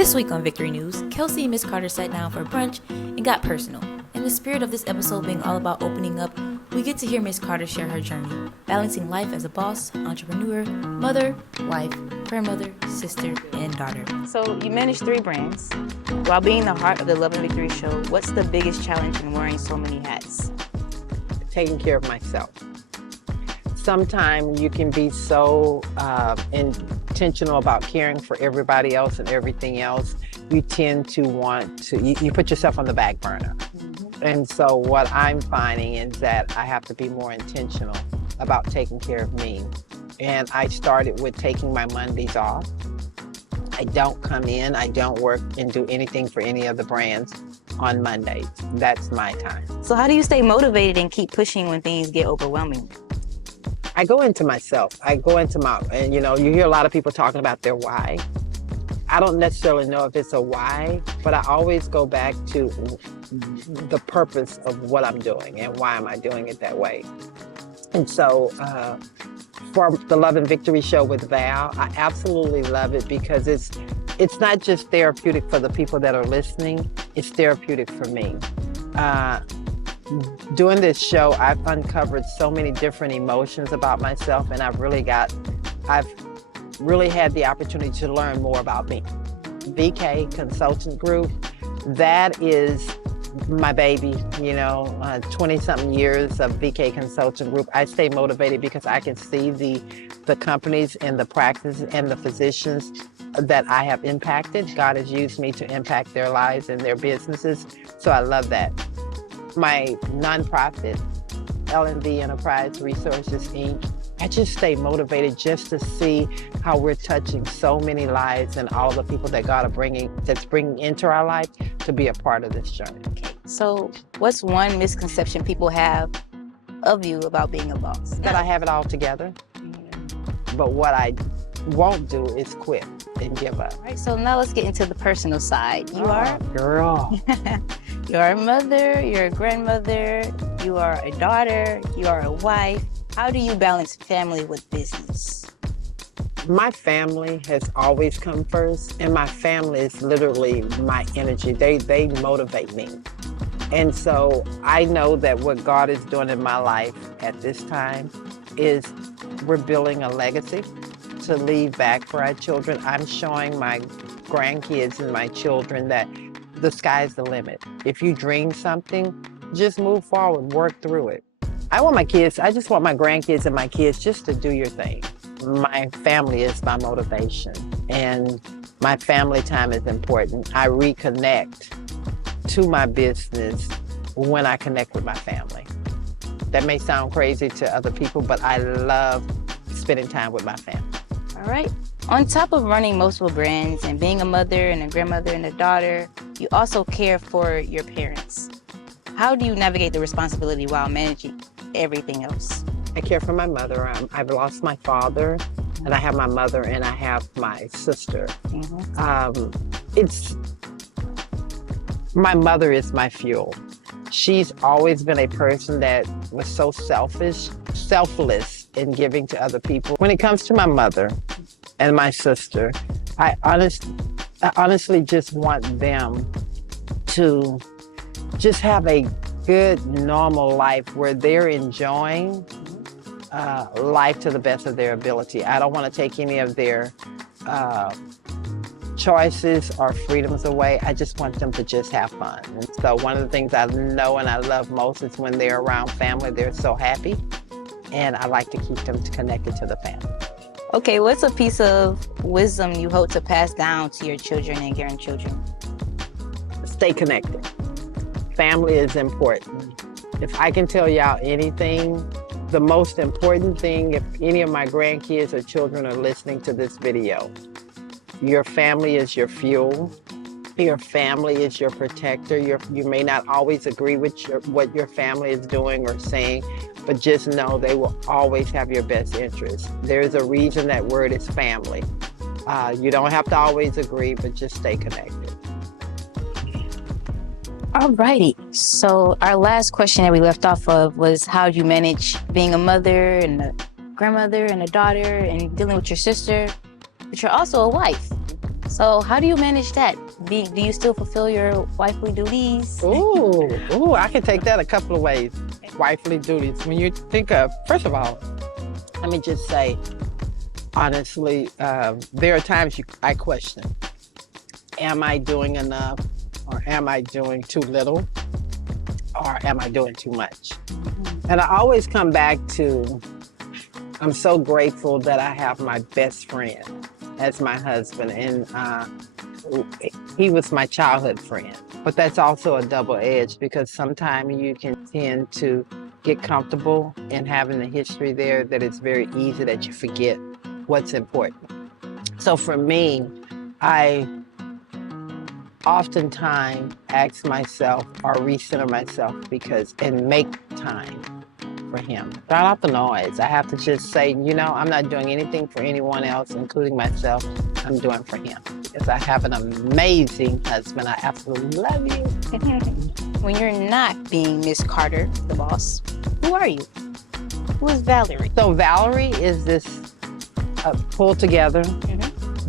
This week on Victory News, Kelsey and Miss Carter sat down for brunch and got personal. In the spirit of this episode being all about opening up, we get to hear Miss Carter share her journey, balancing life as a boss, entrepreneur, mother, wife, grandmother, sister, and daughter. So you manage 3 brands. While being the heart of the Love and Victory show, what's the biggest challenge in wearing so many hats? Taking care of myself. Sometimes you can be so intentional about caring for everybody else and everything else, you tend to want to, you put yourself on the back burner. And so what I'm finding is that I have to be more intentional about taking care of me. And I started with taking my Mondays off. I don't come in, I don't work and do anything for any of the brands on Mondays. That's my time. So how do you stay motivated and keep pushing when things get overwhelming? I go into myself. I go into and you hear a lot of people talking about their why. I don't necessarily know if it's a why, but I always go back to the purpose of what I'm doing and why am I doing it that way. And so for the Love and Victory show with Val, I absolutely love it because it's not just therapeutic for the people that are listening, it's therapeutic for me. Doing this show, I've uncovered so many different emotions about myself, and I've really had the opportunity to learn more about me. VK Consultant Group, that is my baby, 20-something years of VK Consultant Group. I stay motivated because I can see the companies and the practices and the physicians that I have impacted. God has used me to impact their lives and their businesses, so I love that. My nonprofit, L&V Enterprise Resources, Inc., I just stay motivated just to see how we're touching so many lives and all the people that God that's bringing into our life to be a part of this journey. So what's one misconception people have of you about being a boss? That I have it all together, but what I won't do is quit and give up. All right, so now let's get into the personal side. You are? Girl. You're a mother, you're a grandmother, you are a daughter, you are a wife. How do you balance family with business? My family has always come first, and my family is literally my energy. They motivate me. And so I know that what God is doing in my life at this time is we're building a legacy to leave back for our children. I'm showing my grandkids and my children that the sky's the limit. If you dream something, just move forward, work through it. I just want my grandkids and my kids just to do your thing. My family is my motivation, and my family time is important. I reconnect to my business when I connect with my family. That may sound crazy to other people, but I love spending time with my family. All right. On top of running multiple brands and being a mother and a grandmother and a daughter, you also care for your parents. How do you navigate the responsibility while managing everything else? I care for my mother. I've lost my father, and I have my mother, and I have my sister. My mother is my fuel. She's always been a person that was so selfless in giving to other people. When it comes to my mother and my sister, I honestly just want them to just have a good, normal life where they're enjoying life to the best of their ability. I don't want to take any of their choices or freedoms away. I just want them to just have fun. And so one of the things I know and I love most is when they're around family, they're so happy. And I like to keep them connected to the family. Okay, what's a piece of wisdom you hope to pass down to your children and grandchildren? Stay connected. Family is important. If I can tell y'all anything, the most important thing, if any of my grandkids or children are listening to this video, your family is your fuel. Your family is your protector. You may not always agree with what your family is doing or saying, but just know they will always have your best interest. There's a reason that word is family. You don't have to always agree, but just stay connected. All righty. So our last question that we left off of was how do you manage being a mother and a grandmother and a daughter and dealing with your sister, but you're also a wife. So So how do you manage that? Do you still fulfill your wifely duties? Ooh, I can take that a couple of ways. Wifely duties. When you think of, first of all, let me just say, honestly, there are times I question, am I doing enough, or am I doing too little, or am I doing too much? And I always come back to, I'm so grateful that I have my best friend as my husband, and he was my childhood friend. But that's also a double edge, because sometimes you can tend to get comfortable in having the history there that it's very easy that you forget what's important. So for me, I oftentimes ask myself or recenter myself and make time for him. Turn off the noise. I have to just say, I'm not doing anything for anyone else, including myself. I'm doing for him. Because I have an amazing husband. I absolutely love you. When you're not being Miss Carter, the boss, who are you? Who is Valerie? So Valerie is this pulled together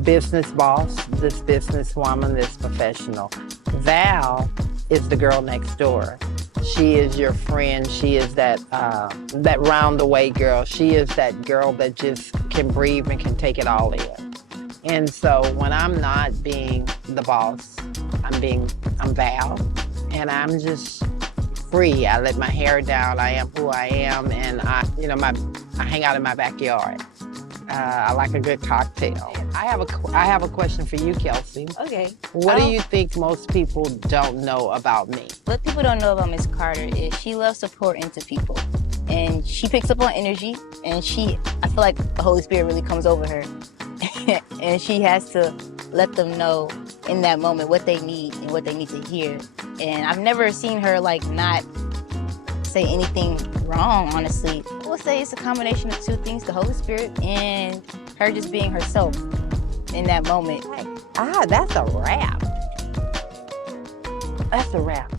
business boss, this businesswoman, this professional. Val is the girl next door. She is your friend. She is that round the way girl. She is that girl that just can breathe and can take it all in. And so when I'm not being the boss, I'm Val, and I'm just free. I let my hair down. I am who I am, and I hang out in my backyard. I like a good cocktail. I have a question for you, Kelsey. Okay. What do you think most people don't know about me? What people don't know about Miss Carter is she loves to pour into people. And she picks up on energy, and I feel like the Holy Spirit really comes over her. And she has to let them know in that moment what they need and what they need to hear. And I've never seen her not say anything wrong, honestly. I would say it's a combination of two things, the Holy Spirit and her just being herself in that moment. That's a wrap. That's a wrap.